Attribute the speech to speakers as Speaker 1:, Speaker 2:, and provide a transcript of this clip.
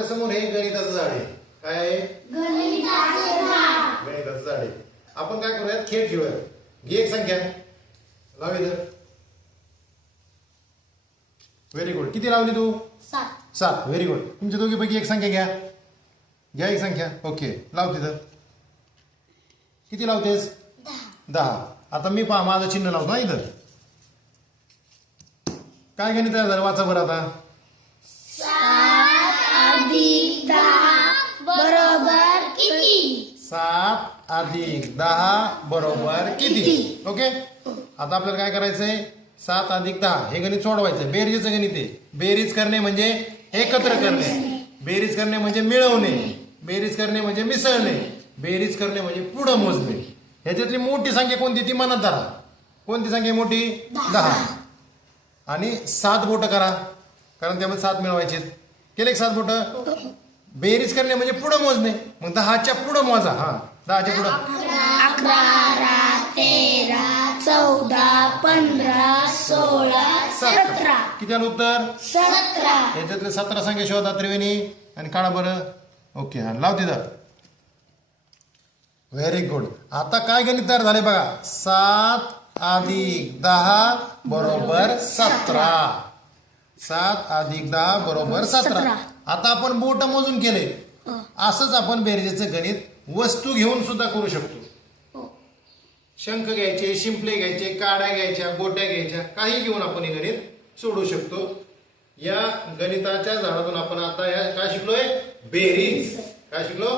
Speaker 1: आपल्यासमोर हे गणिताचं झाड आहे. काय आहे? गणिताचं झाड. आहे. आपण काय करूयात? खेळ खेळूयात. घे एक संख्या. लाव इथं. व्हेरी गुड किती लावली तू?
Speaker 2: सात.
Speaker 1: व्हेरी गुड तुमच्या दोघीपैकी एक संख्या घ्या. घ्या एक संख्या. ओके लाव तिथं. किती लावतेस? दहा. आता मी पहा माझं चिन्ह लावतो ना इथं. काय गणित तयार झालं वाचा बरं आता.
Speaker 2: दहा बरोबर किती?
Speaker 1: सात अधिक दहा बरोबर किती? ओके? आता आपल्याला काय करायचंय? सात अधिक दहा. हे गणित सोडवायचं बेरीजचं गणित आहे. बेरीज करणे म्हणजे एकत्र करणे. बेरीज करणे म्हणजे मिळवणे. बेरीज करणे म्हणजे मिसळणे. बेरीज करणे म्हणजे पुढं मोजणे. ह्याच्यातली मोठी संख्या कोणती? ती मनात धरा. कोणती संख्या मोठी? दहा. आणि सात बोट करा. कारण त्यामध्ये सात मिळवायचे केले सात बोट? बेरीज करणे म्हणजे पुढं मोजणे. मग दहाच्या पुढं मोजा. हा दहाच्या पुढं.
Speaker 2: अकरा तेरा चौदा पंधरा सोळा सतरा.
Speaker 1: किती आलं उत्तर?
Speaker 2: सतरा.
Speaker 1: याच्यातले सतरा संख्या शोधा त्रिवेणी. आणि काढा बरं. ओके हा लाव तिथं. व्हेरी गुड आता काय गणित तयार झाले बघा? सात अधिक दहा बरोबर सतरा. सात अधिक दहा बरोबर सतरा.
Speaker 2: सतरा.
Speaker 1: आता आपण बोट मोजून केले. असंच आपण बेरजेचं गणित वस्तू घेऊन सुद्धा करू शकतो. शंख घ्यायचे शिंपले घ्यायचे काड्या घ्यायच्या गोट्या घ्यायच्या काही घेऊन आपण हे गणित सोडू शकतो. या गणिताच्या झाडातून आपण आता या काय शिकलोय? बेरीज. काय शिकलो?